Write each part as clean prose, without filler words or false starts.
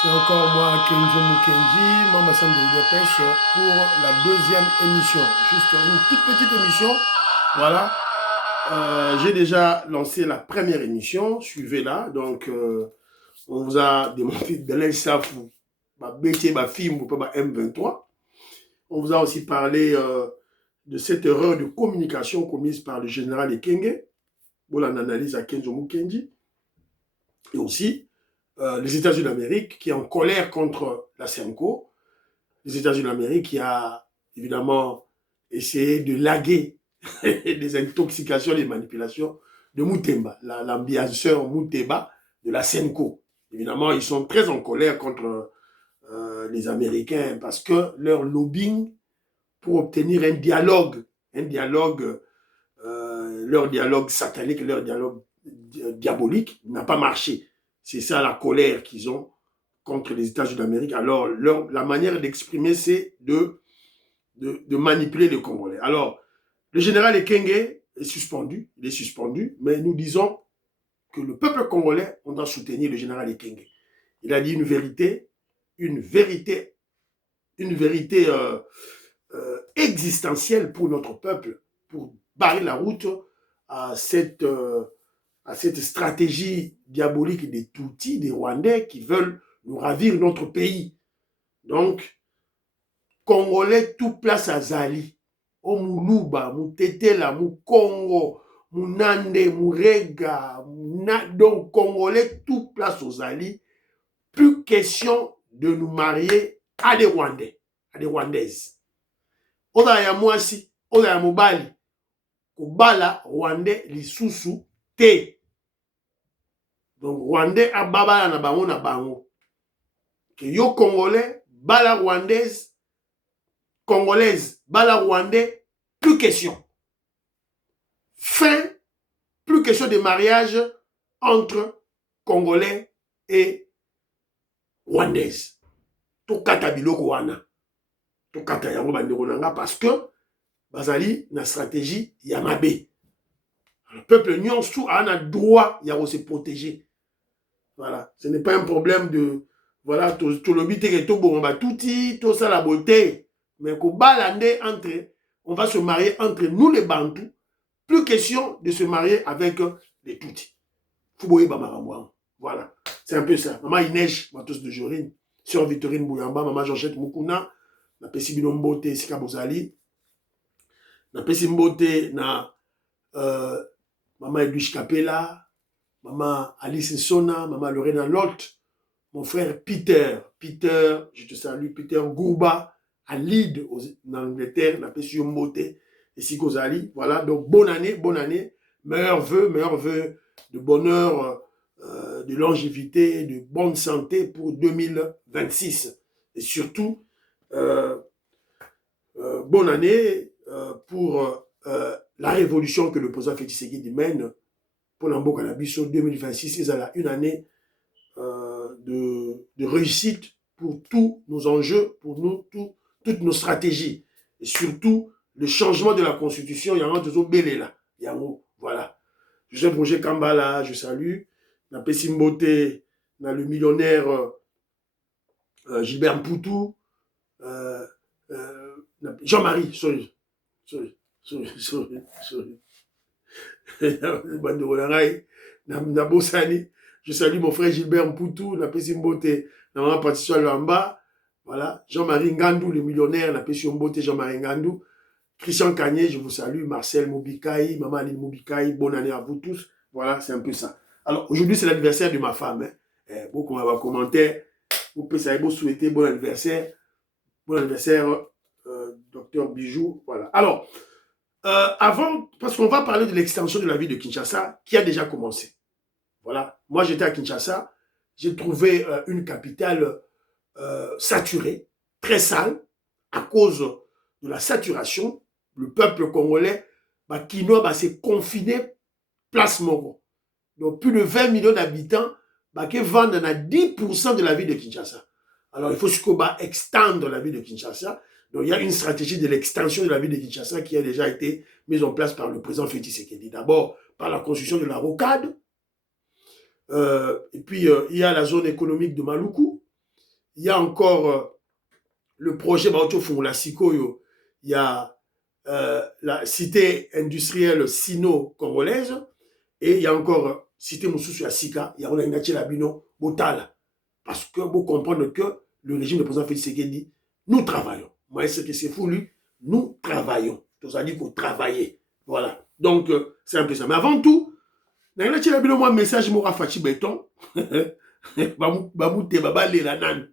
C'est encore moi, Kenzo Mukendi, membre Assemblée de Pêche, pour la deuxième émission. Juste une toute petite émission. Voilà. J'ai déjà lancé la première émission. Suivez-la. Donc, on vous a démontré de l'INSAF, ma bêtise, ma film, ma M23. On vous a aussi parlé de cette erreur de communication commise par le général Ekenge. Voilà une analyse à Kenzo Mukendi. Et aussi, les États-Unis d'Amérique qui est en colère contre la SEMCO, les États-Unis d'Amérique qui a évidemment essayé de laguer des intoxications, des manipulations de Moutemba, l'ambianceur Moutemba de la SEMCO. Évidemment, ils sont très en colère contre les Américains parce que leur lobbying pour obtenir leur dialogue satanique, leur dialogue diabolique n'a pas marché. C'est ça la colère qu'ils ont contre les États-Unis d'Amérique. Alors, la manière d'exprimer, c'est de manipuler les Congolais. Alors, le général Ekenge est suspendu, il est suspendu, mais nous disons que le peuple congolais, on doit soutenir le général Ekenge. Il a dit une vérité existentielle pour notre peuple, pour barrer la route à cette stratégie diabolique des Tutsis, des Rwandais qui veulent nous ravir notre pays. Donc, Congolais, tout place à Zali. Au Muluba, Moutetela, Moukongo, Mounande, Mourega, donc Congolais, tout place aux Zali. Plus question de nous marier à des Rwandais, à des Rwandaises. Oza ya mwasi, oza ya mobali, kobala Rwandais lisusu te. Donc Rwandais a babala na bango na bango. Que yo Congolais, bala Rwandaise, Congolaise, bala Rwandais, plus question. Fin, plus question de mariage entre Congolais et Rwandaises. Tokata biloko wana. Tokata yango bandeko nanga parce que bazali na stratégie ya mabe. Le peuple nyonso a un droit ya se protéger. Voilà, ce n'est pas un problème de voilà, tout le but est que bon, on va tout dit, tout ça la beauté, mais qu'on balande entre, on va se marier entre nous les Bantous, plus question de se marier avec les Tutsis. Voilà, c'est un peu ça. Maman Inège, Matos de Jorine, Sœur Victorine Bouyamba, Maman Georgette Mukuna, na Pessi Binombote, Sika Bozali, na Pessi Mbote, na Maman Edwige Capella, Maman Alice Sona, Maman Lorena Lolt, mon frère Peter, je te salue, Peter Gourba, à Leeds, en Angleterre, na Pessi Mbote, et Sika Bozali. Voilà, donc bonne année, meilleurs vœux de bonheur, de longévité, de bonne santé pour 2026. Et surtout, bonne année pour la révolution que le président Félix Tshisekedi mène pour l'Ambo Canabiso 2026. C'est une année de réussite pour tous nos enjeux, pour nous, toutes nos stratégies. Et surtout, le changement de la Constitution, il y a un toujours belé là. Voilà. Joseph Roger Kambala, je salue. Na Pessimbote, na le millionnaire Gilbert Mpoutou, Jean-Marie, sorry. Na Bossani, je salue mon frère Gilbert Mpoutou, na Pessimbote, na Maman Patricia Lamba, voilà. Jean-Marie Ngandou, le millionnaire, na Pessimbote, Jean-Marie Ngandou. Christian Cagné, je vous salue. Marcel Moubikaï, Maman Aline Moubikaï, bonne année à vous tous. Voilà, c'est un peu ça. Alors, aujourd'hui, c'est l'anniversaire de ma femme. Beaucoup m'ont commenté. Vous pouvez vous souhaiter bon anniversaire. Bon anniversaire, docteur Bijou. Voilà. Alors, avant, parce qu'on va parler de l'extension de la ville de Kinshasa, qui a déjà commencé. Voilà. Moi, j'étais à Kinshasa. J'ai trouvé une capitale saturée, très sale, à cause de la saturation. Le peuple congolais, Kinoa, s'est confiné place Moro. Donc, plus de 20 millions d'habitants qui vendent à 10% de la ville de Kinshasa. Alors, il faut extendre la ville de Kinshasa. Donc, il y a une stratégie de l'extension de la ville de Kinshasa qui a déjà été mise en place par le président Félix Tshisekedi. D'abord, par la construction de la rocade. Et puis, il y a la zone économique de Maluku. il y a encore le projet Baoto Fungola Sikoyo, il y a la cité industrielle sino-congolaise, et il y a encore cité Moussoussou à Sika, il y a Olangachi Labino, Botala. Parce que vous comprenez que le régime de président Félix Tshisekedi, nous travaillons. Moi, ce que c'est fou, lui, nous travaillons. Tout ça dit qu'il faut travailler. Voilà. Donc, c'est un peu ça. Mais avant tout, Olangachi Labino, moi, message, moi, Fachi Béton. Bamouté, Babale, la nan.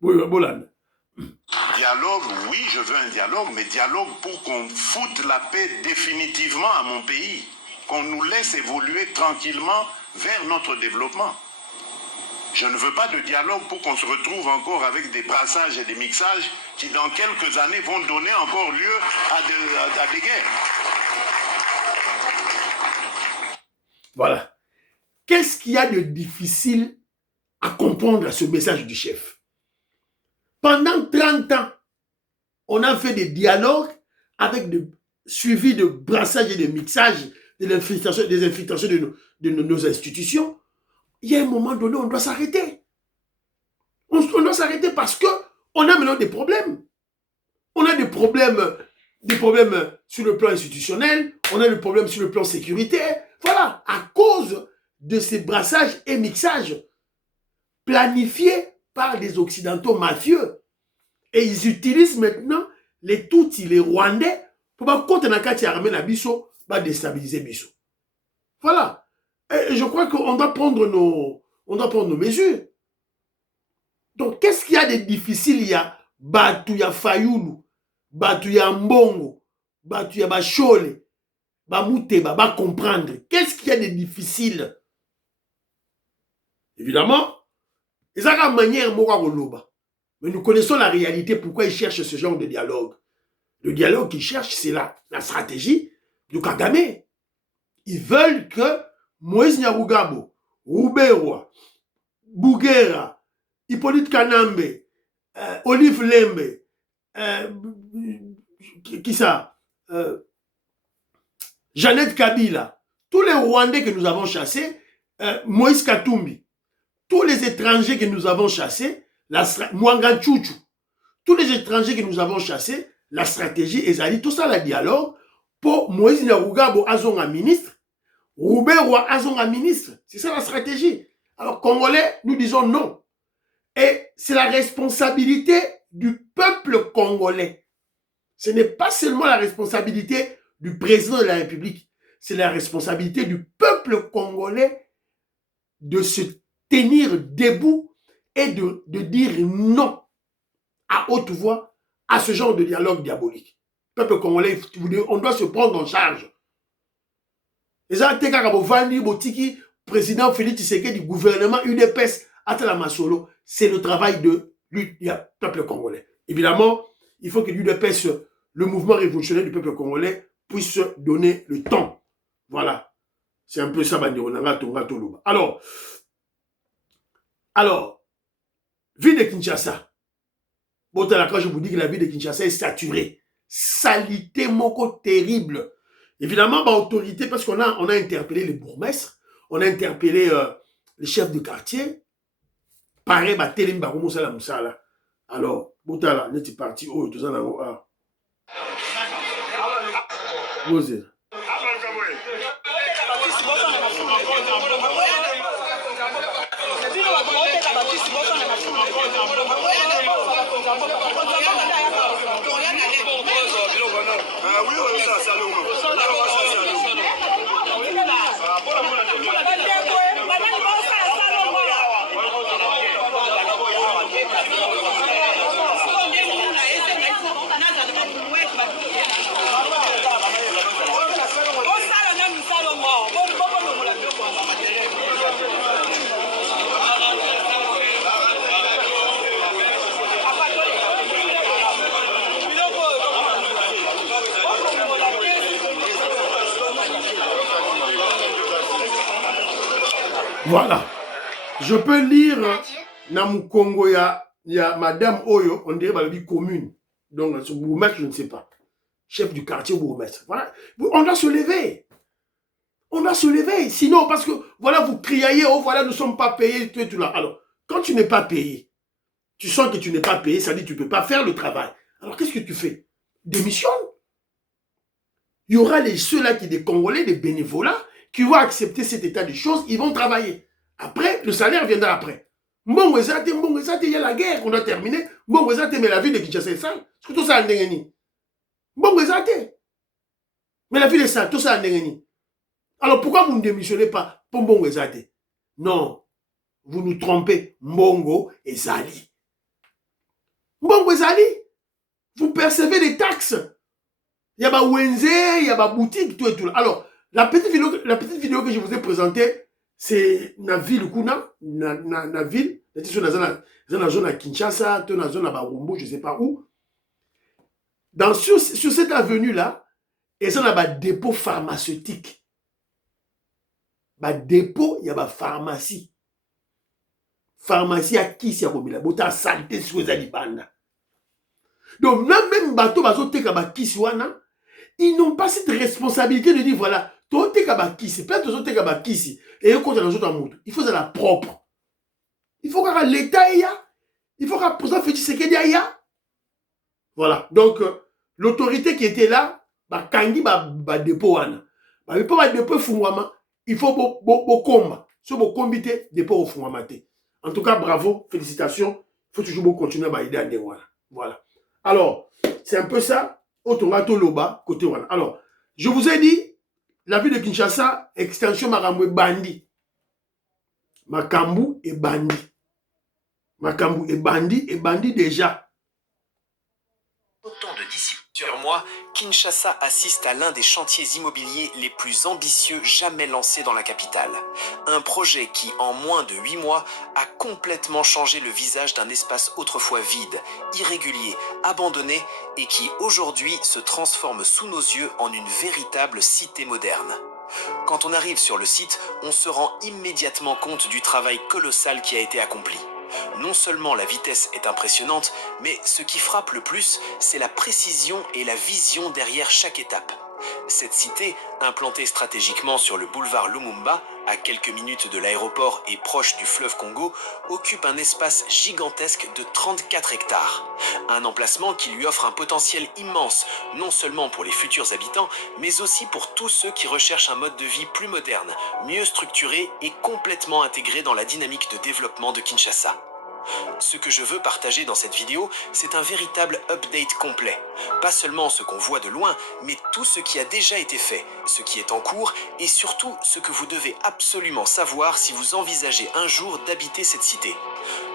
Bolande. Dialogue, oui, je veux un dialogue, mais dialogue pour qu'on foute la paix définitivement à mon pays, qu'on nous laisse évoluer tranquillement vers notre développement. Je ne veux pas de dialogue pour qu'on se retrouve encore avec des brassages et des mixages qui, dans quelques années, vont donner encore lieu à des guerres. Voilà. Qu'est-ce qu'il y a de difficile à comprendre à ce message du chef? Pendant 30 ans, on a fait des dialogues avec des suivis de brassage et de mixage des infiltrations de nos institutions. Il y a un moment donné, on doit s'arrêter. On doit s'arrêter parce qu'on a maintenant des problèmes. On a des problèmes sur le plan institutionnel, on a des problèmes sur le plan sécuritaire. Voilà, à cause de ces brassages et mixages planifiés par les Occidentaux mafieux. Et ils utilisent maintenant les Tutsis, les Rwandais, pour déstabiliser Bisso. Voilà. Et je crois qu'on doit prendre nos mesures. Donc, qu'est-ce qu'il y a de difficile? Il y a Batouya Fayoulou, Batouya Mbongo, Batouya Bachole, Bamouteba, va comprendre. Qu'est-ce qu'il y a de difficile? Évidemment, ils ont une manière de. Mais nous connaissons la réalité, pourquoi ils cherchent ce genre de dialogue. Le dialogue qu'ils cherchent, c'est la stratégie de Kagame. Ils veulent que Moïse Nyarugabo, Rouberoa, Bougera, Hippolyte Kanambe, Olive Lembe, qui ça, Jeannette Kabila, tous les Rwandais que nous avons chassés, Moïse Katumbi, tous les étrangers que nous avons chassés, Mwanga Tchouchou, tous les étrangers que nous avons chassés, la stratégie, ezali, tout ça, le dialogue, pour Moïse Nyarugabo Azonga ministre, Rouberoa Azonga ministre. C'est ça la stratégie. Alors, Congolais, nous disons non. Et c'est la responsabilité du peuple congolais. Ce n'est pas seulement la responsabilité du président de la République, c'est la responsabilité du peuple congolais de se tenir debout et de dire non à haute voix à ce genre de dialogue diabolique. Peuple congolais, on doit se prendre en charge. Et ça, le président Félix Tshisekedi du gouvernement UDPS Atala Masolo, c'est le travail du peuple congolais. Évidemment, il faut que l'UDPS, le mouvement révolutionnaire du peuple congolais, puisse donner le temps. Voilà. C'est un peu ça, Alors, ville de Kinshasa. Bon, quand je vous dis que la ville de Kinshasa est saturée. Salité moko terrible. Évidemment, autorité, parce qu'on a interpellé les bourgmestres, on a interpellé les chefs de quartier. Pareil, Télim Baroumou Sala Moussala. Alors, Boutala, n'est parti. Oh, tout ça là. Posez. Voilà. Je peux lire dans Congo, il y a Madame Oyo, on dirait la vie commune. Donc, ce bourgmestre, je ne sais pas. Chef du quartier bourgmestre. Voilà. On doit se lever. On doit se lever. Sinon, parce que, voilà, vous criez, oh, voilà, nous ne sommes pas payés, tout là. Alors, quand tu n'es pas payé, Tu sens que tu n'es pas payé, ça veut dire que tu ne peux pas faire le travail. Alors qu'est-ce que tu fais? Démissionne. Il y aura ceux-là qui, des Congolais, des bénévolats, qui vont accepter cet état de choses, ils vont travailler. Après, le salaire viendra après. Bon, il y a la guerre qu'on doit terminer. Bon, mais la vie de Kinshasa est sale. Est-ce que tout ça a ndengeni? Bon, mais la vie est sale, tout ça a ndengeni. Alors pourquoi vous ne démissionnez pas pour Mbongo Ezate? Non, vous nous trompez. Mbongo Ezali. Mbongo Ezali, vous percevez des taxes. Il y a ma Wenze, il y a ma boutique, tout et tout. Alors, la petite vidéo que je vous ai présentée, c'est la ville Kuna, la ville, dans la zone à Kinshasa, dans la zone à Barumbo, je ne sais pas où. Sur cette avenue-là, il y a un dépôt pharmaceutique. Dépôt, il y a une pharmacie. Pharmacie à qui c'est à bota santé sur les aliments. Donc, même bateau, ils n'ont pas cette responsabilité de dire voilà, toi, tu es plein de gens qui et il faut la propre. Il faut que l'État y a. Il faut que le président Félix Tshisekedi y a. Voilà. Donc, l'autorité qui était là, kangi dépôt wana. Dépôt fungwama, il faut combat. Ce comité dépôt fungwama. En tout cas, bravo, félicitations. Il faut toujours continuer à aider à des voilà. Alors, c'est un peu ça. Otongato Loba, côté wana. Alors, je vous ai dit, la ville de Kinshasa, extension Makambu et Bandi. Makambu et Bandi. Makambu et Bandi déjà. Autant de disciples. Sur mois, Kinshasa assiste à l'un des chantiers immobiliers les plus ambitieux jamais lancés dans la capitale. Un projet qui, en moins de 8 mois, a complètement changé le visage d'un espace autrefois vide, irrégulier, abandonné et qui aujourd'hui se transforme sous nos yeux en une véritable cité moderne. Quand on arrive sur le site, on se rend immédiatement compte du travail colossal qui a été accompli. Non seulement la vitesse est impressionnante, mais ce qui frappe le plus, c'est la précision et la vision derrière chaque étape. Cette cité, implantée stratégiquement sur le boulevard Lumumba, à quelques minutes de l'aéroport et proche du fleuve Congo, occupe un espace gigantesque de 34 hectares. Un emplacement qui lui offre un potentiel immense, non seulement pour les futurs habitants, mais aussi pour tous ceux qui recherchent un mode de vie plus moderne, mieux structuré et complètement intégré dans la dynamique de développement de Kinshasa. Ce que je veux partager dans cette vidéo, c'est un véritable update complet. Pas seulement ce qu'on voit de loin, mais tout ce qui a déjà été fait, ce qui est en cours et surtout ce que vous devez absolument savoir si vous envisagez un jour d'habiter cette cité.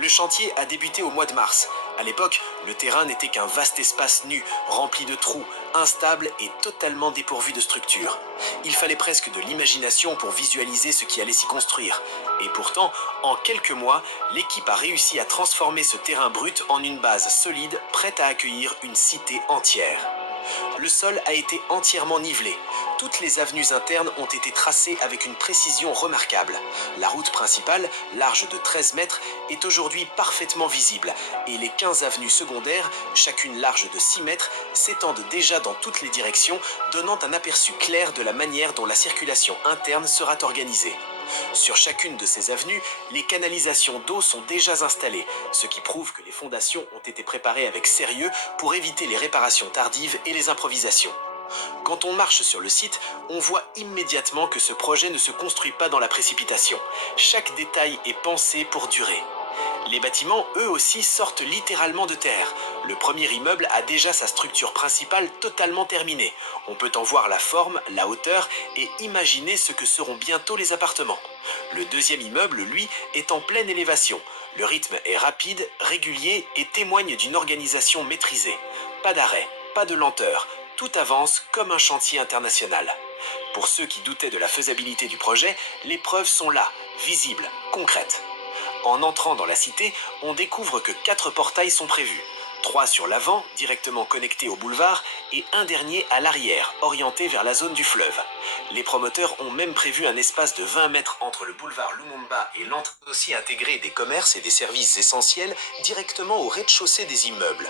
Le chantier a débuté au mois de mars. À l'époque, le terrain n'était qu'un vaste espace nu, rempli de trous, instable et totalement dépourvu de structure. Il fallait presque de l'imagination pour visualiser ce qui allait s'y construire. Et pourtant, en quelques mois, l'équipe a réussi à transformer ce terrain brut en une base solide, prête à accueillir une cité entière. Le sol a été entièrement nivelé. Toutes les avenues internes ont été tracées avec une précision remarquable. La route principale, large de 13 mètres, est aujourd'hui parfaitement visible et les 15 avenues secondaires, chacune large de 6 mètres, s'étendent déjà dans toutes les directions, donnant un aperçu clair de la manière dont la circulation interne sera organisée. Sur chacune de ces avenues, les canalisations d'eau sont déjà installées, ce qui prouve que les fondations ont été préparées avec sérieux pour éviter les réparations tardives et les improvisations. Quand on marche sur le site, on voit immédiatement que ce projet ne se construit pas dans la précipitation. Chaque détail est pensé pour durer. Les bâtiments, eux aussi, sortent littéralement de terre. Le premier immeuble a déjà sa structure principale totalement terminée. On peut en voir la forme, la hauteur et imaginer ce que seront bientôt les appartements. Le deuxième immeuble, lui, est en pleine élévation. Le rythme est rapide, régulier et témoigne d'une organisation maîtrisée. Pas d'arrêt, pas de lenteur. Tout avance comme un chantier international. Pour ceux qui doutaient de la faisabilité du projet, les preuves sont là, visibles, concrètes. En entrant dans la cité, on découvre que 4 portails sont prévus. 3 sur l'avant, directement connectés au boulevard, et un dernier à l'arrière, orienté vers la zone du fleuve. Les promoteurs ont même prévu un espace de 20 mètres entre le boulevard Lumumba et l'entrée, aussi intégré des commerces et des services essentiels directement au rez-de-chaussée des immeubles.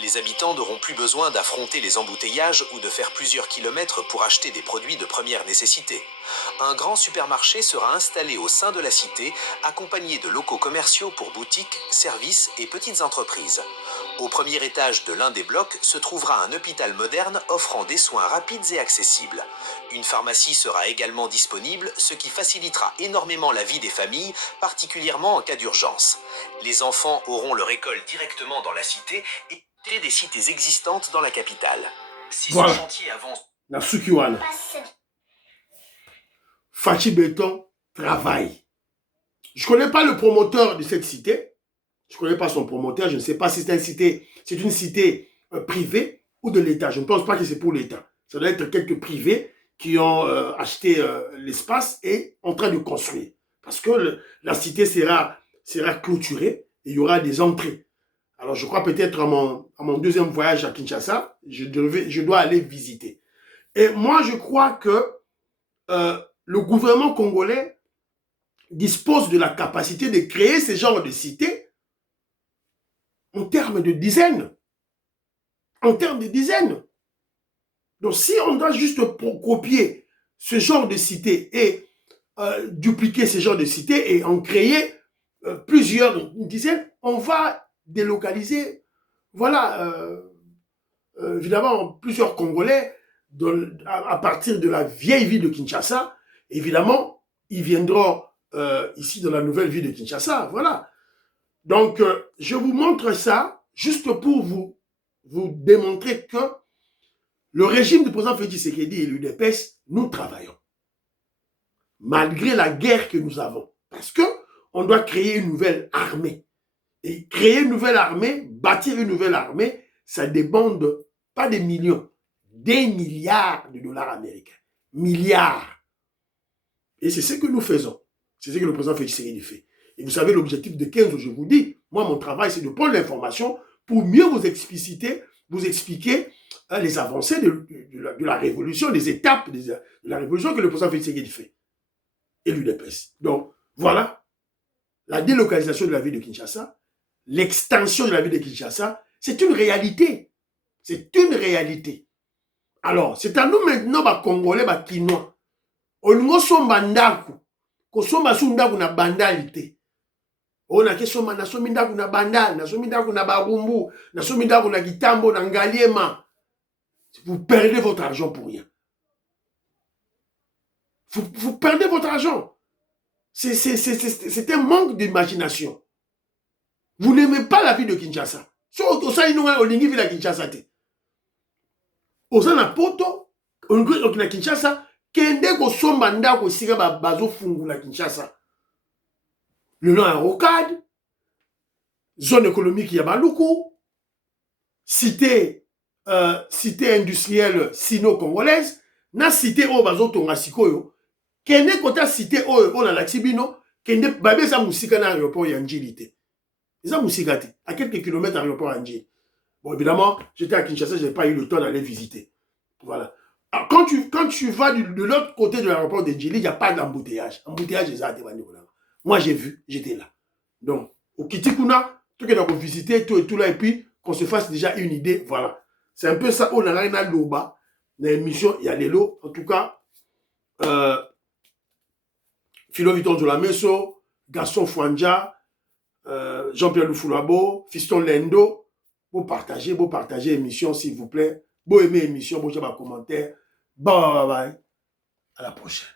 Les habitants n'auront plus besoin d'affronter les embouteillages ou de faire plusieurs kilomètres pour acheter des produits de première nécessité. Un grand supermarché sera installé au sein de la cité, accompagné de locaux commerciaux pour boutiques, services et petites entreprises. Au premier étage de l'un des blocs se trouvera un hôpital moderne offrant des soins rapides et accessibles. Une pharmacie sera également disponible, ce qui facilitera énormément la vie des familles, particulièrement en cas d'urgence. Les enfants auront leur école directement dans la cité et des cités existantes dans la capitale. Si Voilà. ce chantier avance... Na Sukiwana. Fachi Béton travaille. Je ne connais pas le promoteur de cette cité. Je ne connais pas son promoteur. Je ne sais pas si c'est une cité privée ou de l'État. Je ne pense pas que c'est pour l'État. Ça doit être quelques privés qui ont acheté l'espace et en train de construire. Parce que la cité sera clôturée et il y aura des entrées. Alors, je crois peut-être à mon deuxième voyage à Kinshasa, je dois aller visiter. Et moi, je crois que le gouvernement congolais dispose de la capacité de créer ce genre de cités en termes de dizaines. En termes de dizaines. Donc, si on doit juste copier ce genre de cité et dupliquer ce genre de cité et en créer plusieurs, une dizaine, on va délocaliser, voilà, évidemment, plusieurs Congolais à partir de la vieille ville de Kinshasa. Évidemment, ils viendront ici dans la nouvelle ville de Kinshasa, voilà. Donc, je vous montre ça juste pour vous démontrer que le régime du président Félix Tshisekedi et l'UDPS, nous travaillons. Malgré la guerre que nous avons. Parce que on doit créer une nouvelle armée. Et créer une nouvelle armée, bâtir une nouvelle armée, ça demande pas des millions, des milliards de dollars américains. Milliards. Et c'est ce que nous faisons. C'est ce que le président Félix Tshisekedi fait. Et vous savez, l'objectif de 15, je vous dis, moi, mon travail, c'est de prendre l'information pour mieux vous expliquer les avancées de la révolution, les étapes de la révolution que le président Félix Tshisekedi fait. Et l'UDPS. Donc, voilà. La délocalisation de la ville de Kinshasa, l'extension de la ville de Kinshasa, c'est une réalité. C'est une réalité. Alors, c'est à nous maintenant, les Congolais, les Kinois. On somba ndaku. Kosomba su ndaku na bandalité. On a kesoma na somi ndaku na bandal, na somi ndaku na babumbu, na somi ndaku na Kitambo, na Ngaliema. Vous perdez votre argent pour rien. Vous perdez votre argent. C'est un manque d'imagination. Vous n'aimez pas la ville de Kinshasa. Si vous avez une ville de Kinshasa, vous avez un poto, vous avez Kinshasa, kende ko somba ndako sika bazo fungula Kinshasa. Le long à Rocade, zone économique ya Baluku, cité industrielle sino-congolaise, na cité o bazo tonga sikoyo, kende kota cité o on a l'axibino, kende babé sa musika na aéroport ya Njilité. Ça musika te, à quelques kilomètres à l'aéroport Njili. Bon, évidemment, j'étais à Kinshasa, je n'ai pas eu le temps d'aller visiter. Voilà. Alors, quand tu vas de l'autre côté de l'aéroport de Njili, il n'y a pas d'embouteillage. Embouteillage, c'est ça. Moi, j'ai vu, j'étais là. Donc, au Kitikuna, tout que nous visiter, tout et tout là, et puis qu'on se fasse déjà une idée. Voilà. C'est un peu ça. On a rien à l'Oba. Dans l'émission, il y a les lots. En tout cas, Philo Viton de la Meso, Gaston Fouanja, Jean-Pierre Lufulabo, Fiston Lendo. Vous partagez l'émission, s'il vous plaît. Vous aimez l'émission, vous avez un commentaire. Bye bye bye. À la prochaine.